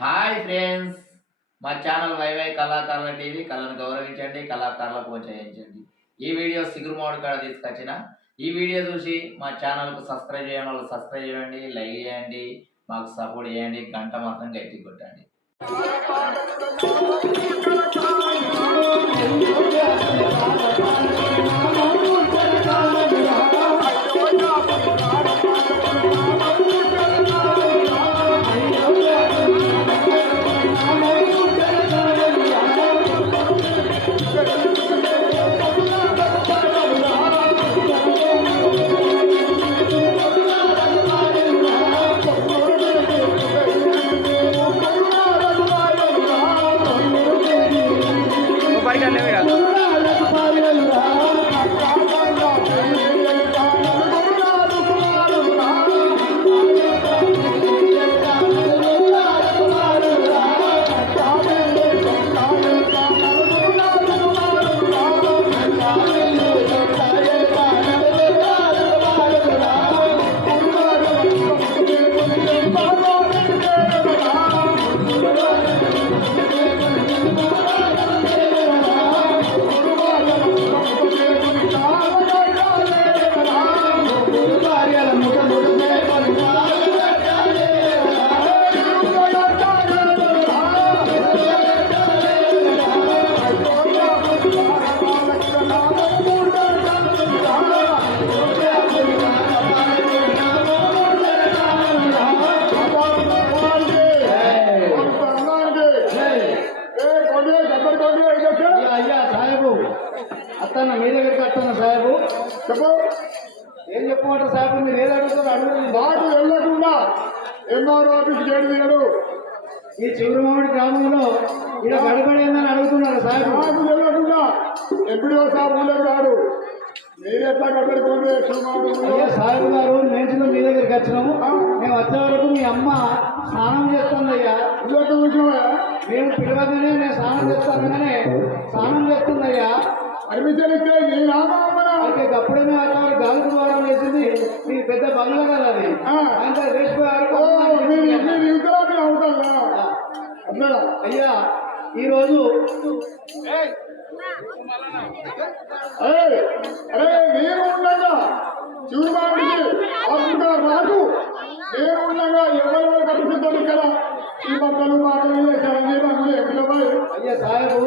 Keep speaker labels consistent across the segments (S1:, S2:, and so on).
S1: Hi friends. మా channel YY కళాకారుల TV కళను గౌరవించండి కళాకారులకు ప్రోత్సహించండి. ఈ వీడియో సిగురుమోడు కాడ తీసుకొచ్చిన. ఈ వీడియో చూసి మా ఛానల్కు సబ్స్క్రైబ్ చేయడం వాళ్ళు సబ్స్క్రైబ్ చేయండి లైక్ చేయండి మాకు సపోర్ట్ చేయండి గంట మాత్రం గట్టి కొట్టండి.
S2: బయట
S3: ఇలా గడబడేందని అడుగుతున్నారు సాహెబు
S4: మాకు వెళ్ళకుండా ఎప్పుడో సాబులేదు రాడు మీరు ఎట్లా కట్టడుకోండి
S3: అయ్యా సాహెబు గారు మేము మీ దగ్గరికి వచ్చినాము. మేము వచ్చే వరకు మీ అమ్మ స్నానం చేస్తుందయ్యా. మేము పిలవగానే నేను స్నానం చేస్తానగానే స్నానం చేస్తుందయ్యా.
S4: పర్మిషన్ ఇస్తే
S3: అయితే అప్పుడేనే వచ్చేవారు గాలి ద్వారం వేసింది మీ పెద్ద బంగ్లా కదా అది.
S4: అవుతారా అన్నా
S3: అయ్యా ఈరోజు
S4: అరే నేను ఉండగా చూడడానికి అప్పుడు రాదు నేను ఉండగా ఎవరెవరు కనిపిస్తుంది ఇక్కడ ఈ బట్టలు మాటలు చిరంజీవి అందులో ఎక్కడపోయి
S3: అయ్యా సాహెబు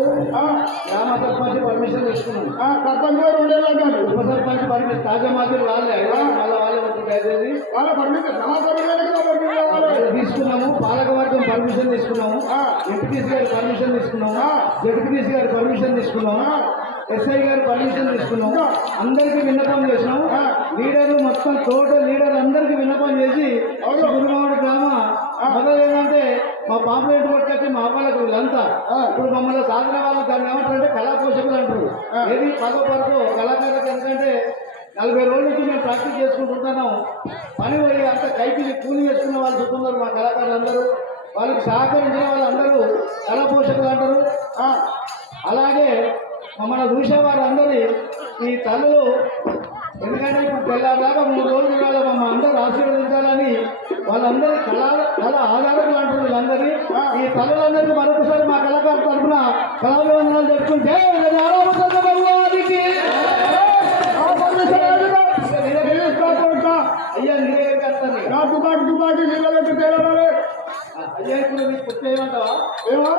S3: గ్రామ సర్పంచ్ పర్మిషన్ తీసుకున్నాం.
S4: సర్పంచ్ గారు ఉండేలా
S3: ఉప సర్పంచ్ పర్మిషన్ తాజా మాత్రం వాళ్ళే మళ్ళీ వాళ్ళే తీసుకున్నాము పాలకవర్గం పర్మిషన్ తీసుకున్నాము. ఎంపీటీసీ గారి పర్మిషన్ తీసుకున్నాము. జడ్పీటీసీ గారి పర్మిషన్ తీసుకున్నాము ఎస్ఐ గారి పర్మిషన్ తీసుకున్నాము అందరికీ విన్నపం చేసినాము. లీడర్లు మొత్తం టోటల్ లీడర్ అందరికీ విన్నపం చేసి. గురుమావుడి గ్రామ మొదలు ఏంటంటే మా పాపులేట్ కొట్టుకొచ్చి మా వాళ్ళకు వీళ్ళంతా. ఇప్పుడు మమ్మల్ని సాధన వాళ్ళు దాన్ని ఏమంటారంటే కళా పోషకులు అంటారు. ఏది పదో పరకు కళాకారులకు ఎందుకంటే నలభై రోజుల నుంచి మేము ప్రాక్టీస్ చేసుకుంటున్నాము పని పోయి అంత కైకి కూలి చేసుకున్న వాళ్ళు చెప్తున్నారు మా కళాకారులందరూ. వాళ్ళకి సహకరించిన వాళ్ళందరూ కళా పోషకులు అంటారు అలాగే మమ్మల్ని చూసే వాళ్ళందరి ఈ తల్లులు ఎందుకంటే ఇప్పుడు తెల్లారిదాకా మూడు రోజులు ఇవాళ మమ్మ అందరూ ఆశీర్వదించాలని వాళ్ళందరి కళా కళ ఆధారకులు అంటారు వీళ్ళందరినీ. ఈ తల్లులందరికీ మరొకసారి మా కళాకారు తరఫున కళాభివందనాలు చెప్పుకుంటే భగవానికి
S4: నా పర్మిషన్ ఏదిరా? నేను ఇస్తాను కొడుకా.
S3: అయ్యా నీరే కడతాను
S4: నా తుపాకి తుపాకి నీళ్ళ పెట్టి తేలాలి
S3: అయ్యా ఇప్పుడు నీకు పుట్ట ఏమంటావా
S4: ఏమో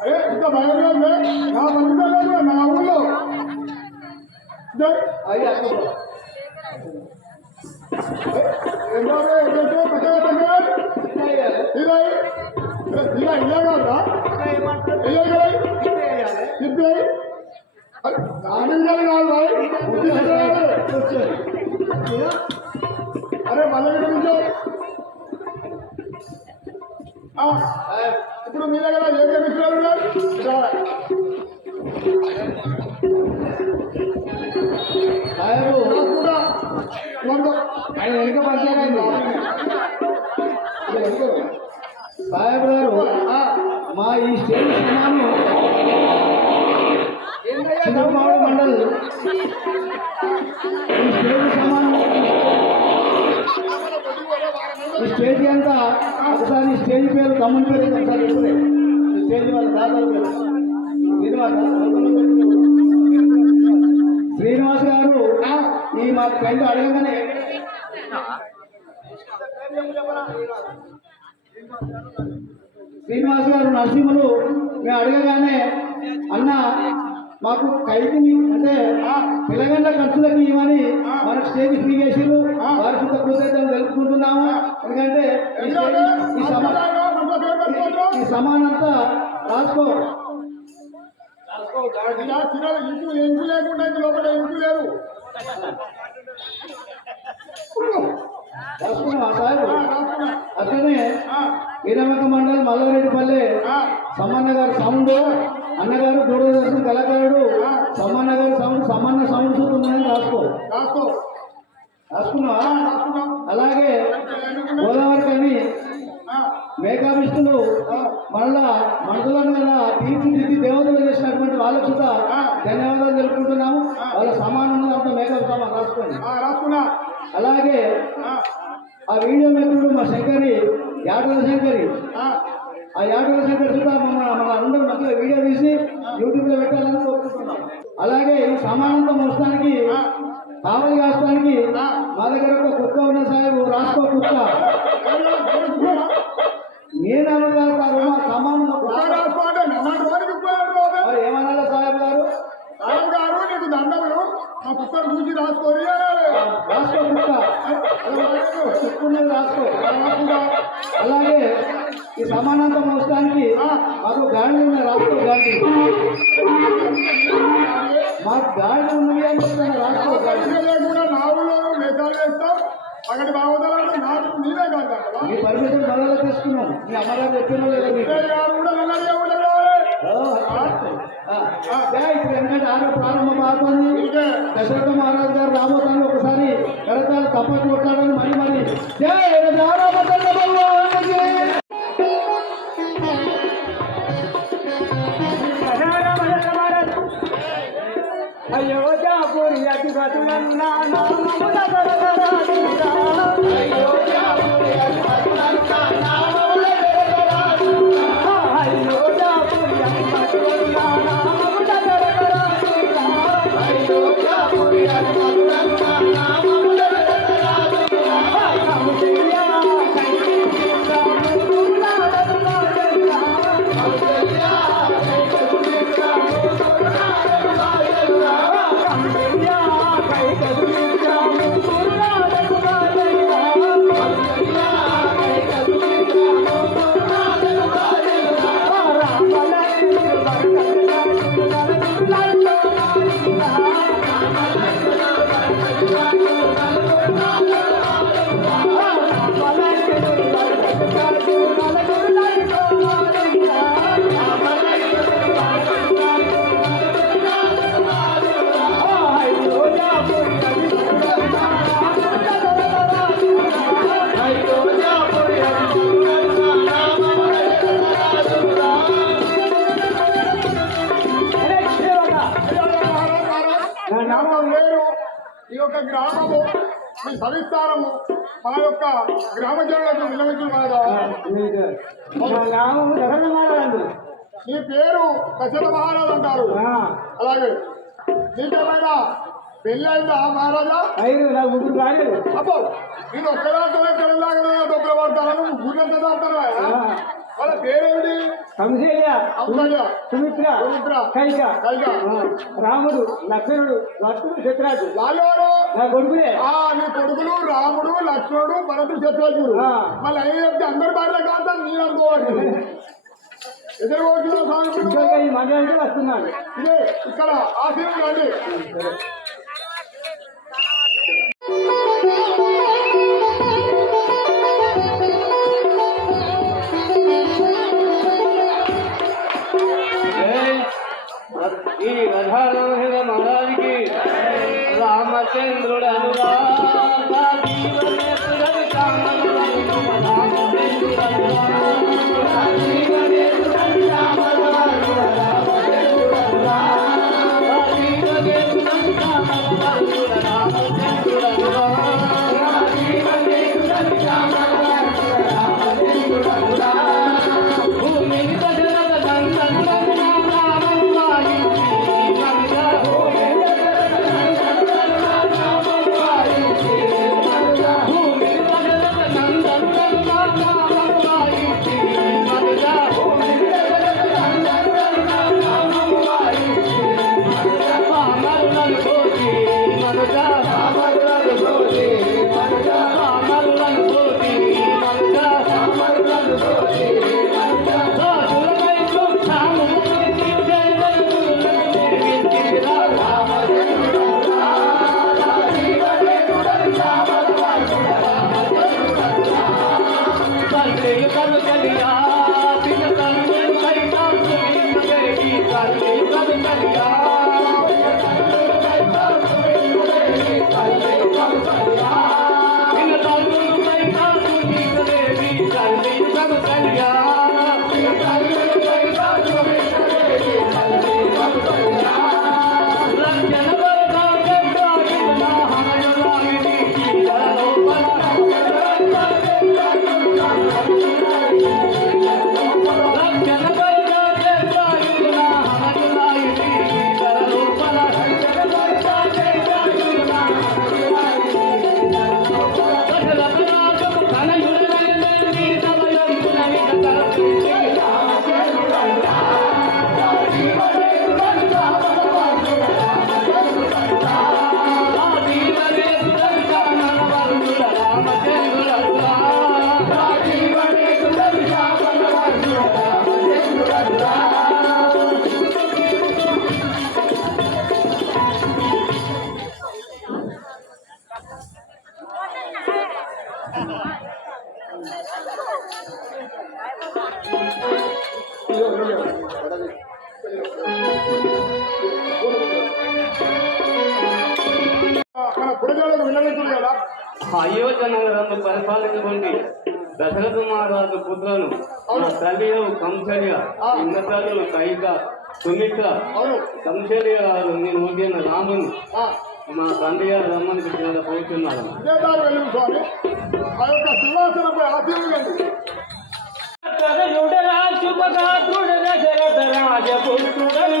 S4: అరే ఇంత భయం లేదు నా పర్మిషన్ లేదు నా ఊళ్ళో అరే, మళ్ళీ. ఆ, ఇప్పుడు మీ దగ్గర ఏ కమిషనర్ ఉన్నారు.
S3: ఆయన వెనుక
S4: ఇది ఎందుకు?
S3: సాహెబ్ గారు మా ఈ స్టేజ్ సమానం చిన్నమావిడి మండల్ ఒకసారి ఈ స్టేజ్ పేరు తమ్ముని పేరు ఒకసారి ఈ స్టేజ్ వాళ్ళ దాదాపు పేరు. శ్రీనివాస్ శ్రీనివాస్ గారు ఈ మా ఫ్రెండ్ అడగగానే శ్రీనివాస్ గారు నరసింహులు మేము అడగగానే అన్న మాకు ఖైదీని అంటే పిల్లగంట ఖర్చులకి ఇవ్వని మనకు స్టేజ్ ఫ్రీ చేసిరు వారికి కృతజ్ఞతలు తెలుపుకుంటున్నాము ఎందుకంటే ఈ సమానంతా రాసుకో.
S4: ఇంకు ఇంకు లేకుండా లోపల ఇంకు లేదు.
S3: రాసుకున్నావా సార్. అట్లనే వీరమక మండల్ మల్లారెడ్డిపల్లె.
S4: ఆ,
S3: సమ్మన్న గారు సౌండ్ అన్నగారు దూరదర్శన్ కళాకారుడు. సమ్మన్న గారు సౌండ్ సమ్మన్న సౌండ్ ఉందని రాసుకో.
S4: రాసుకో.
S3: రాసుకున్నావా?
S4: రాసుకున్నా.
S3: అలాగే గోదావరి కని మేఘావిష్ణులు మళ్ళా మనుషులను కదా తీర్చిదిద్ది దేవతలు చేసినటువంటి వాళ్ళకు కూడా ధన్యవాదాలు తెలుపుకుంటున్నాము. వాళ్ళ సమానం అంతా మేకప్ సామాన్ రాసుకోండి
S4: రాసుకున్నా.
S3: అలాగే
S4: ఆ,
S3: వీడియో మిత్రుడు మా శంకరి యాటల శంకరి.
S4: ఆ,
S3: యాటల శంకర్ కూడా మన మన అందరూ మంచిగా వీడియో తీసి యూట్యూబ్లో పెట్టాలని కోరుకుంటున్నాం. అలాగే ఈ సమానంతో మోసడానికి కావలి కాస్తానికి మా దగ్గర ఒక కుక్క ఉన్న సాహెబ్ రాసుకో కుక్క. నేను మా ఏమనాలి సాహెబ్ గారు?
S4: గారు నీకు దండములు మా కుక్కను చూసి రాసుకొని
S3: రాసుకో కుక్క. చెప్పుకున్నది రాసుకో. అలాగే. ఈ సమానంతో మోసడానికి మాకు గాడి ఉన్న రాసుకో గాడి మాకు గాడి ఉన్నది అని రాసుకో.
S4: వేస్తాం అక్కడి బాగుండాలంటే నాకు నీవే కాదు
S3: మీ పర్మిషన్ బదులు తీసుకున్నాం మీ అమ్మగారు చెప్పినా
S4: కూడా
S3: ఆ, జై ఇప్పుడు ఎందుకంటే ఆరో ప్రారంభం
S4: ఇంకే
S3: దశరథ మహారాజు గారు రాబోతాను ఒకసారి. తప్పక కొట్లాడని మరి మరి జై రామచంద్ర
S2: జాపూరి అతి బతులన్నా నామముల దొరదరాజురా. అయ్యో
S4: గ్రామ జనులకు విలమించిన కాదా.
S2: నామము జగన్మారాజు
S4: నీ పేరు దశర మహారాజు అంటారు. అలాగే నీకేమైనా పెళ్ళి అయిందా మహారాజా? అబ్బో నేను ఒక్కదాంతోనే తెల్లలాగా డబ్బులు పడతాను గుడ్లంత దాస్తాను వాళ్ళ పేరేమిటి?
S2: కంసేయ సుమిత్ర. కైక. రాముడు లక్ష్మణుడు భక్తుడు శత్రాజు
S4: వాళ్ళెవరు?
S2: నా కొడుకులే.
S4: ఆ నీ కొడుకులు రాముడు లక్ష్మణుడు భరతుడు శత్రుఘ్నుడు
S2: ఆ.
S4: మళ్ళీ అయిన చెప్తే అందరి భార్య కాదా నేను అనుకోవాలి.
S2: ఈ మండలానికి వస్తున్నాడు
S4: ఇదే ఇక్కడ ఆశయం
S2: ఈ రథారోహణ మహారాజుకి రామచంద్రుడు అనురాగా
S5: ఇన్నతలు కైక సుమిత్ర
S6: అవును.
S5: కంసల్య గారు నేను ఊరిన రాముని మా తండ్రి గారు రమ్మని పిలిచిన పోతున్నారు
S6: వెళ్ళి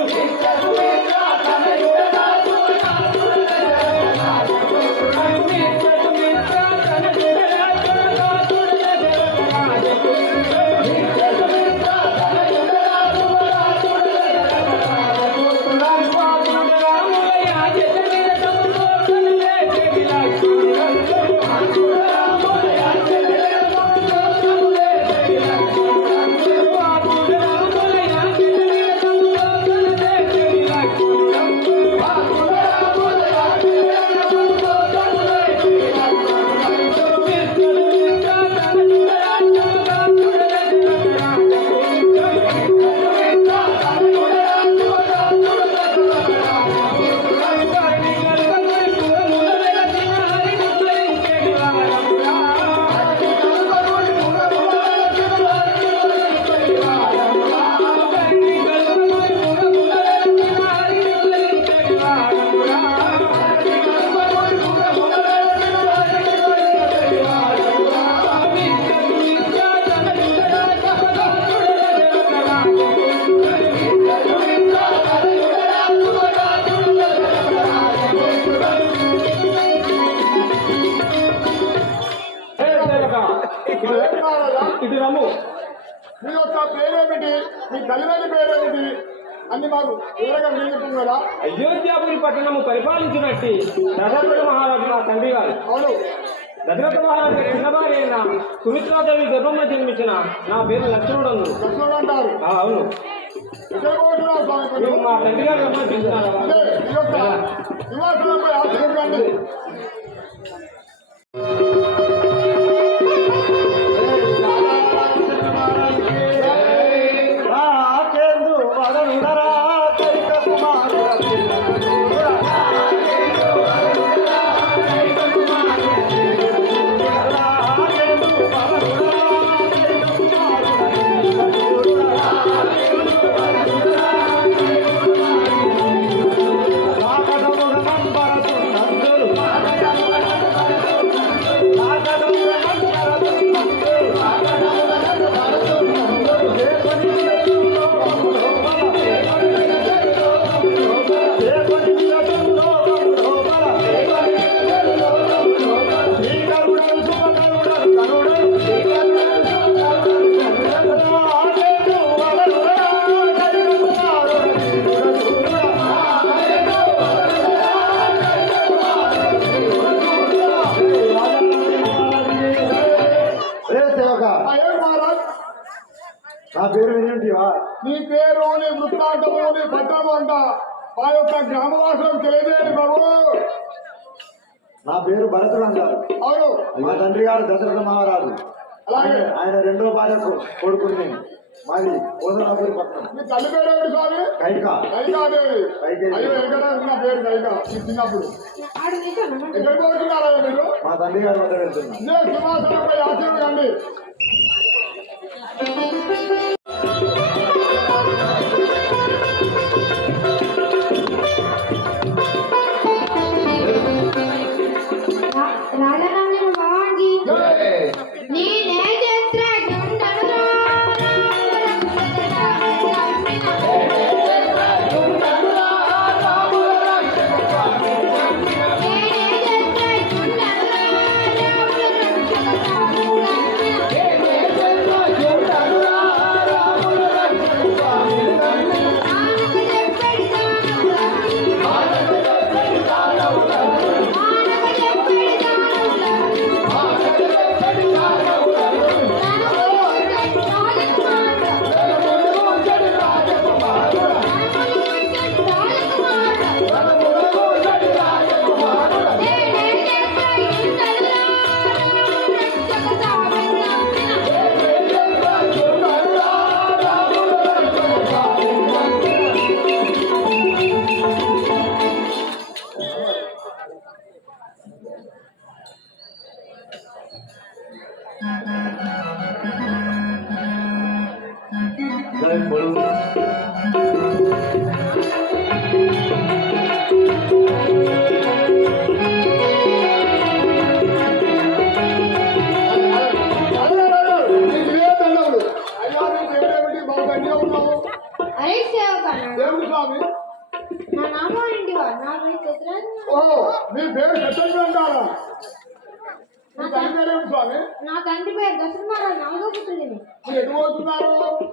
S6: అవును.
S7: దశరథ మహారాజు గారి చిన్న భార్య అయిన సుమిత్రాదేవి గర్భంలో జన్మించిన. నా పేరు లక్ష్మణుడు అన్నారు.
S6: లక్ష్మణుడు అంటారు
S7: అవును? మా తండ్రి గారు
S4: భరతుడు అంటారు మా తండ్రి గారు దశరథ మహారాజు.
S6: అలాగే.
S4: ఆయన- రెండో భార్య కొ- కొడుకుని మాది కోదనాపురి పట్టణం.
S6: మీ తల్లి పేరు ఏమిటి స్వామి?
S4: కైక.
S6: కైకాదేవి.
S4: కైకేయి.
S6: అయ్యో ఎక్కడ పేరు కైక? చిన్నప్పుడు పోతున్నారా మీరు?
S4: మా తండ్రి గారు వద్ద
S6: సింహాసనంపై ఆశీర్వదండి
S2: మీ పేరు శత్రుఘ్న అంటారా?
S6: నా తండ్రి పేరు దశరథ నవదోపుత్రుడిని
S2: మీరు ఎటు పోతున్నారు?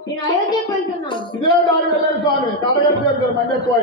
S6: నేను అయోధ్యకు వెళ్తున్నాను.
S2: ఇదే దారి వెళ్ళండి స్వామి. పేరు మంచి ఎక్కువ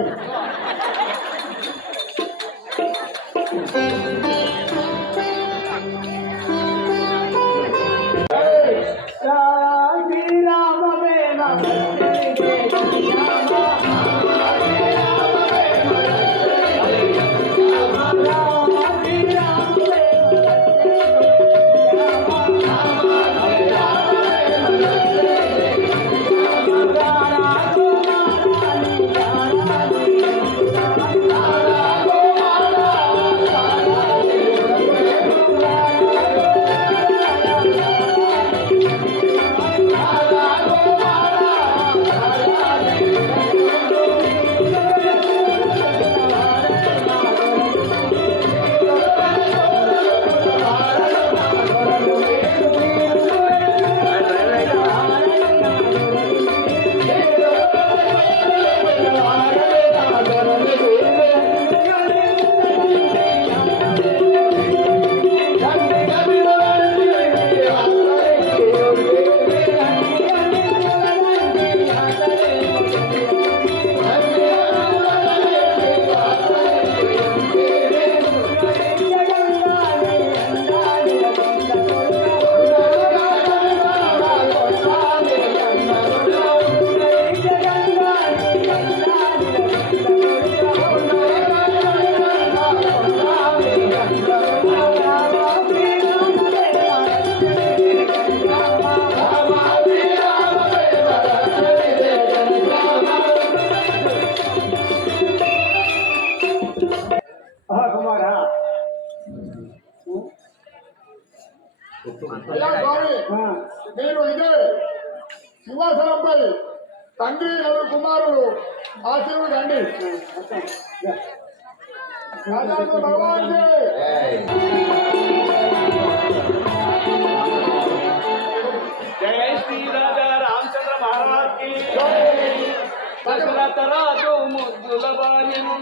S2: తండ్రి నలుగురు కుమారులు ఆశీర్వదండి రాజాకు భగవాన్ జై.
S5: జై శ్రీ రాజా రామచంద్ర మహారాజ్కి దశరథ రాజు ముద్దుల భార్యను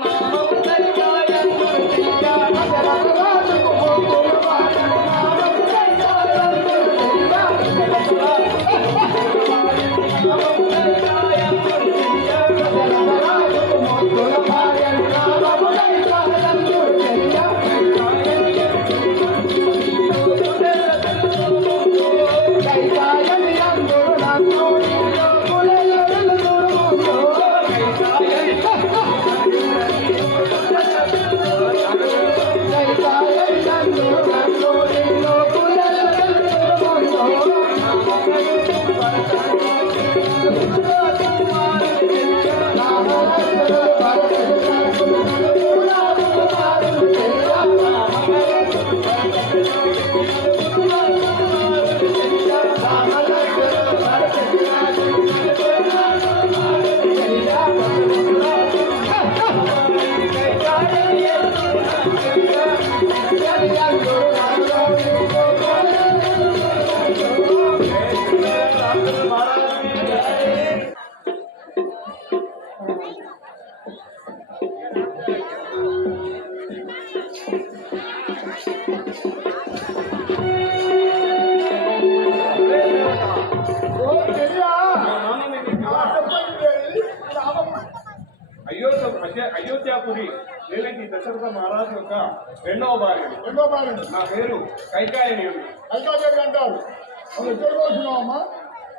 S2: నువ్వు ఎక్కడ పోతున్నావమ్మా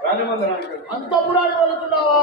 S8: రాజమందిరానికి
S2: అంత పురాణి వెళ్తున్నావా